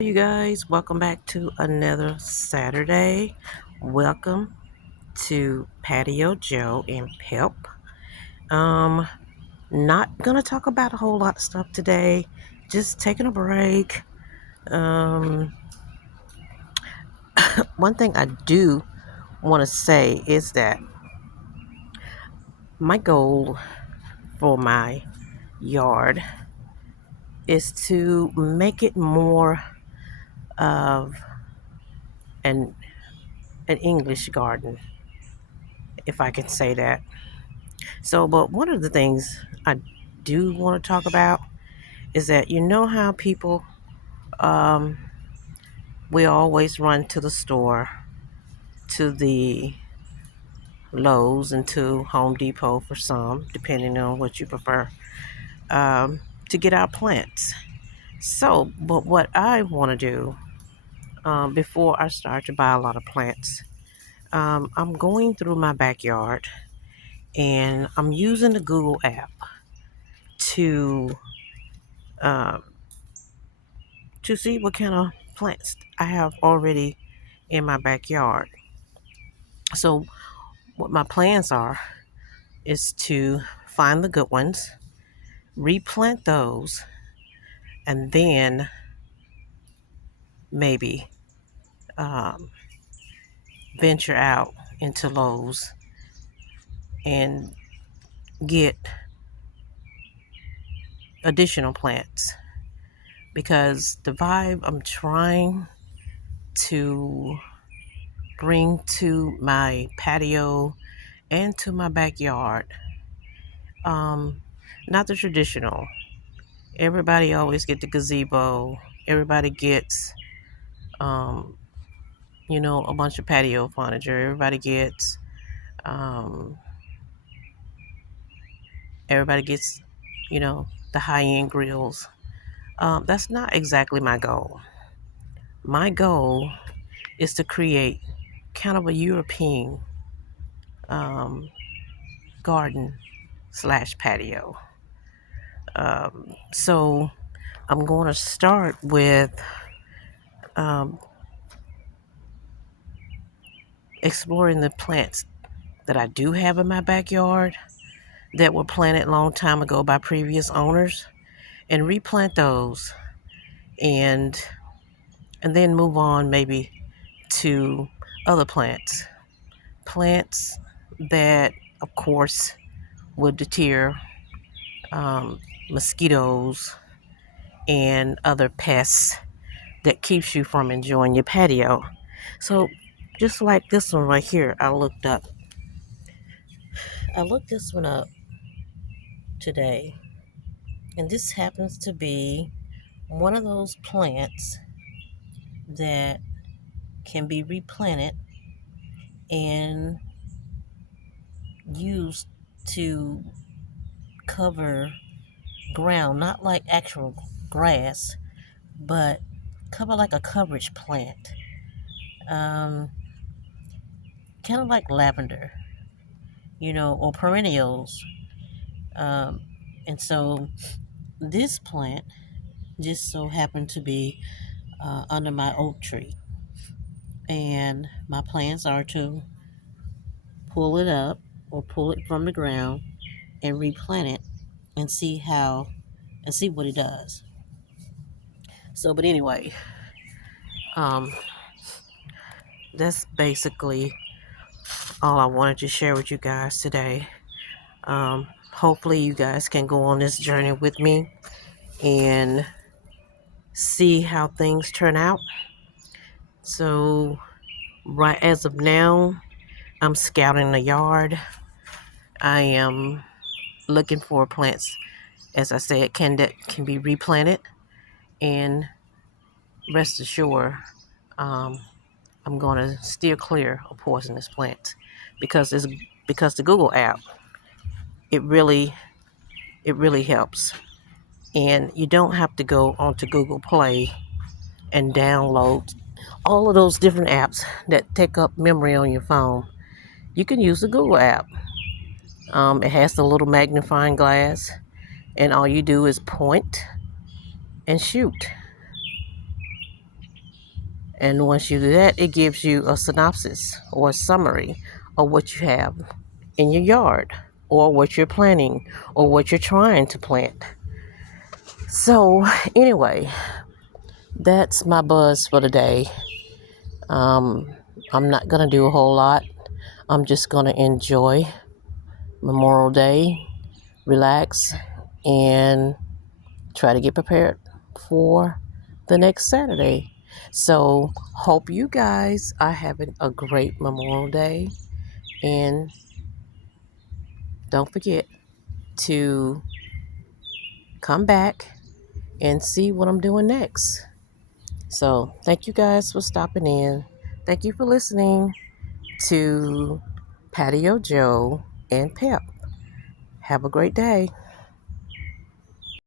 You guys, welcome back to another Saturday. Welcome to Patio Joe and Pep. Um, Not gonna talk about a whole lot of stuff today. Just taking a break. Um, One thing I do want to say is that my goal for my yard is to make it more of an an English garden, if I can say that. But one of the things I do want to talk about is that you know how people, um, we always run to the store, to the Lowe's, and to Home Depot for some, depending on what you prefer, to get our plants. But what I want to do before I start to buy a lot of plants, I'm going through my backyard and I'm using the Google app to uh, to see what kind of plants I have already in my backyard. So, what my plans are is to find the good ones, replant those, and then maybe um, venture out into Lowe's and get additional plants because the vibe I'm trying to bring to my patio and to my backyard, um, not the traditional. Everybody always get the gazebo. Everybody gets, um, a bunch of patio furniture. Um, everybody gets, the high end grills. That's not exactly my goal. My goal is to create kind of a European um, garden slash patio. So I'm going to start with um, exploring the plants that I do have in my backyard that were planted a long time ago by previous owners and replant those and then move on maybe to other plants that of course would deter um, mosquitoes and other pests that keeps you from enjoying your patio. So just like this one right here, I looked this one up today, and this happens to be one of those plants that can be replanted and used to cover ground, not like actual grass, but cover like a coverage plant, um, kind of like lavender, or perennials. Um, and so this plant just so happened to be under my oak tree, and my plans are to pull it up or pull it from the ground and replant it and see what it does. But anyway, um, that's basically all I wanted to share with you guys today. Hopefully, you guys can go on this journey with me and see how things turn out. So, right as of now, I'm scouting the yard. I am looking for plants, as I said, that can be replanted. And rest assured, um, I'm going to steer clear of poisonous plants because the Google app it really helps. And you don't have to go onto Google Play and download all of those different apps that take up memory on your phone. You can use the Google app. It has the little magnifying glass, and all you do is point and shoot. And once you do that, it gives you a synopsis or a summary of what you have in your yard, or what you're planting, or what you're trying to plant. So, anyway, that's my buzz for the day. I'm not going to do a whole lot. I'm just going to enjoy Memorial Day, relax, and try to get prepared for the next Saturday. So, hope you guys are having a great Memorial Day. And don't forget to come back and see what I'm doing next. So, thank you guys for stopping in. Thank you for listening to Patio Joe and Pep. Have a great day.